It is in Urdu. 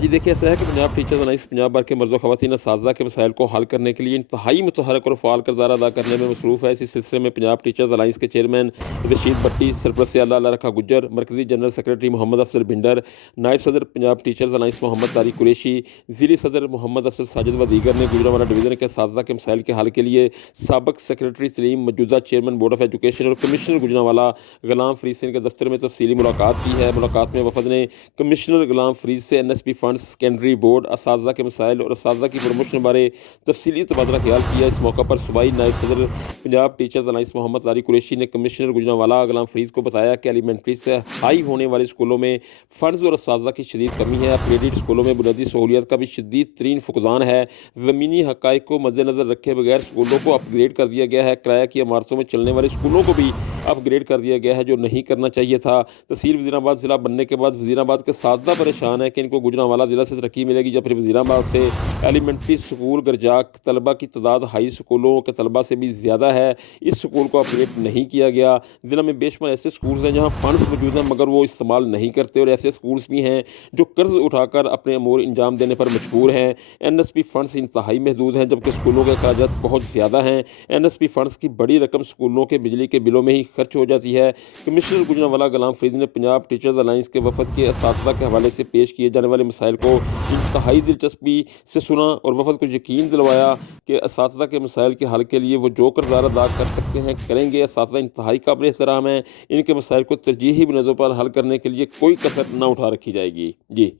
جی دیکھیے ایسا ہے کہ پنجاب ٹیچرز الائنس پنجاب بھر کے مرد و خواتین اساتذہ کے مسائل کو حل کرنے کے لیے انتہائی متحرک اور فعال کردار ادا کرنے میں مصروف ہے۔ اسی سلسلے میں پنجاب ٹیچرز الائنس کے چیئرمین رشید بٹی، سرپرست اعلیٰ اللہ رکھا گجر، مرکزی جنرل سیکرٹری محمد افضل بھنڈر، نائب صدر پنجاب ٹیچرز الائنس محمد طارق قریشی، ضلعی صدر محمد افضل ساجد و دیگر نے گوجرانوالہ ڈویژن کے اساتذہ کے مسائل کے حل کے لیے سابق سیکرٹری تعلیم، موجودہ چیئرمین بورڈ آف ایجوکیشن اور کمشنر گوجرانوالہ غلام فرید سے ان کے دفتر میں تفصیلی ملاقات کی ہے۔ ملاقات میں وفد نے کمشنر غلام فرید سے NSP فنڈز، سیکنڈری بورڈ، اساتذہ کے مسائل اور اساتذہ کی پروموشن بارے تفصیلی تبادلہ خیال کیا۔ اس موقع پر صوبائی نائب صدر پنجاب ٹیچرز الائنس محمد طارق قریشی نے کمشنر گوجرانوالہ غلام فرید کو بتایا کہ ایلیمنٹری سے ہائی ہونے والے اسکولوں میں فنڈز اور اساتذہ کی شدید کمی ہے۔ اپ گریڈڈ اسکولوں میں بنیادی سہولیات کا بھی شدید ترین فقدان ہے۔ زمینی حقائق کو مد نظر رکھے بغیر اسکولوں کو اپ گریڈ کر دیا گیا ہے۔ کرایہ کی عمارتوں میں چلنے والے اسکولوں کو بھی اپ گریڈ کر دیا گیا ہے، جو نہیں کرنا چاہیے تھا۔ تحصیل وزیرآباد ضلع بننے کے بعد وزیرآباد کے اساتذہ پریشان ہیں کہ ان کو گوجرانوالہ ضلع سے ترقی ملے گی، جب پھر وزیرآباد سے ایلیمنٹری اسکول گرجاک طلبہ کی تعداد ہائی اسکولوں کے طلبہ سے بھی زیادہ ہے۔ اس اسکول کو اپ گریڈ نہیں کیا گیا۔ ضلع میں بے شمار ایسے اسکولز ہیں جہاں فنڈز موجود ہیں مگر وہ استعمال نہیں کرتے، اور ایسے اسکولز بھی ہیں جو قرض اٹھا کر اپنے امور انجام دینے پر مجبور ہیں۔ NSP فنڈز انتہائی محدود ہیں جبکہ اسکولوں کے اخراجات بہت زیادہ ہیں۔ NSP فنڈز کی بڑی رقم اسکولوں کے بجلی کے بلوں میں ہی خرچ ہو جاتی ہے۔ کمشنر گوجرانوالہ غلام فرید نے پنجاب ٹیچرز الائنس کے وفد کے اساتذہ کے حوالے سے پیش کیے جانے والے مسائل کو انتہائی دلچسپی سے سنا اور وفد کو یقین دلوایا کہ اساتذہ کے مسائل کے حل کے لیے وہ جو کردار ادا کر سکتے ہیں کریں گے۔ اساتذہ انتہائی قابل احترام ہیں، ان کے مسائل کو ترجیحی بنیادوں پر حل کرنے کے لیے کوئی کسر نہ اٹھا رکھی جائے گی۔